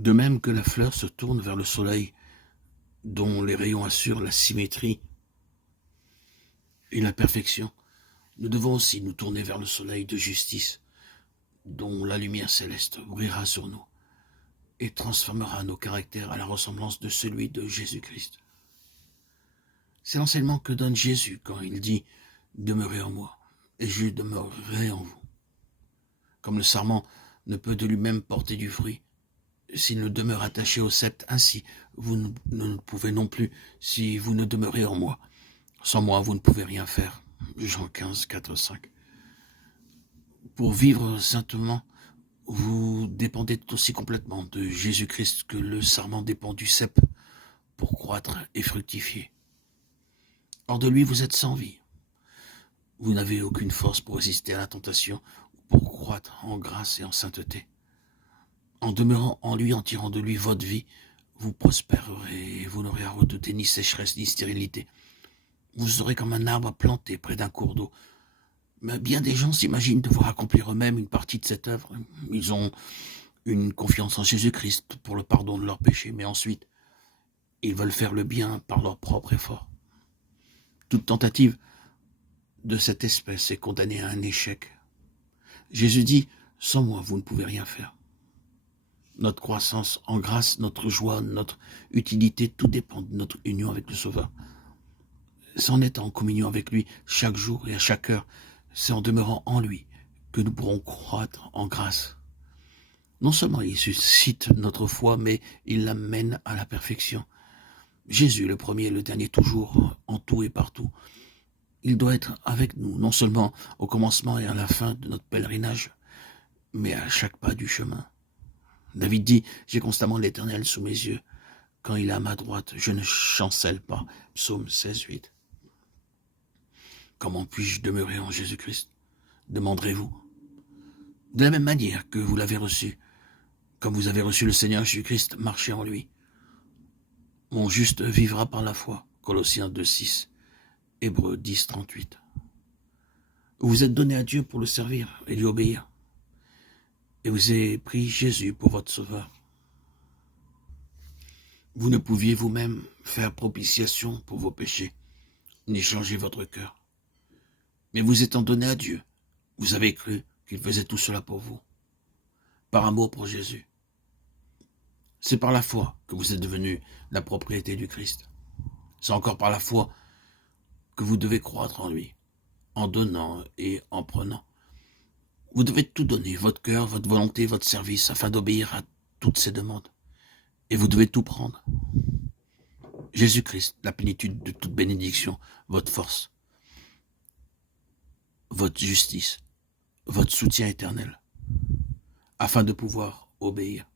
De même que la fleur se tourne vers le soleil, dont les rayons assurent la symétrie et la perfection, nous devons aussi nous tourner vers le soleil de justice, dont la lumière céleste brillera sur nous et transformera nos caractères à la ressemblance de celui de Jésus-Christ. C'est l'enseignement que donne Jésus quand il dit « Demeurez en moi, et je demeurerai en vous ». Comme le sarment ne peut de lui-même porter du fruit s'il ne demeure attaché au cep, ainsi vous ne pouvez non plus si vous ne demeurez en moi. Sans moi, vous ne pouvez rien faire. Jean 15, 4, 5. Pour vivre saintement, vous dépendez tout aussi complètement de Jésus-Christ que le sarment dépend du cep pour croître et fructifier. Hors de lui, vous êtes sans vie. Vous n'avez aucune force pour résister à la tentation ou pour croître en grâce et en sainteté. En demeurant en lui, en tirant de lui votre vie, vous prospérerez et vous n'aurez à redouter ni sécheresse ni stérilité. Vous serez comme un arbre planté près d'un cours d'eau. Mais bien des gens s'imaginent devoir accomplir eux-mêmes une partie de cette œuvre. Ils ont une confiance en Jésus-Christ pour le pardon de leurs péchés, mais ensuite, ils veulent faire le bien par leur propre effort. Toute tentative de cette espèce est condamnée à un échec. Jésus dit, sans moi, vous ne pouvez rien faire. Notre croissance en grâce, notre joie, notre utilité, tout dépend de notre union avec le Sauveur. C'est en étant en communion avec lui chaque jour et à chaque heure, c'est en demeurant en lui que nous pourrons croître en grâce. Non seulement il suscite notre foi, mais il la mène à la perfection. Jésus, le premier et le dernier, toujours, en tout et partout. Il doit être avec nous, non seulement au commencement et à la fin de notre pèlerinage, mais à chaque pas du chemin. David dit, j'ai constamment l'Éternel sous mes yeux. Quand il est à ma droite, je ne chancelle pas. Psaume 16, 8. Comment puis-je demeurer en Jésus-Christ? Demanderez-vous. De la même manière que vous l'avez reçu, comme vous avez reçu le Seigneur Jésus-Christ, marchez en lui. Mon juste vivra par la foi. Colossiens 2, 6. Hébreux 10, 38. Vous êtes donné à Dieu pour le servir et lui obéir. Et vous avez pris Jésus pour votre sauveur. Vous ne pouviez vous-même faire propitiation pour vos péchés, ni changer votre cœur. Mais vous étant donné à Dieu, vous avez cru qu'il faisait tout cela pour vous, par amour pour Jésus. C'est par la foi que vous êtes devenu la propriété du Christ. C'est encore par la foi que vous devez croître en lui, en donnant et en prenant. Vous devez tout donner, votre cœur, votre volonté, votre service, afin d'obéir à toutes ces demandes. Et vous devez tout prendre. Jésus-Christ, la plénitude de toute bénédiction, votre force, votre justice, votre soutien éternel, afin de pouvoir obéir.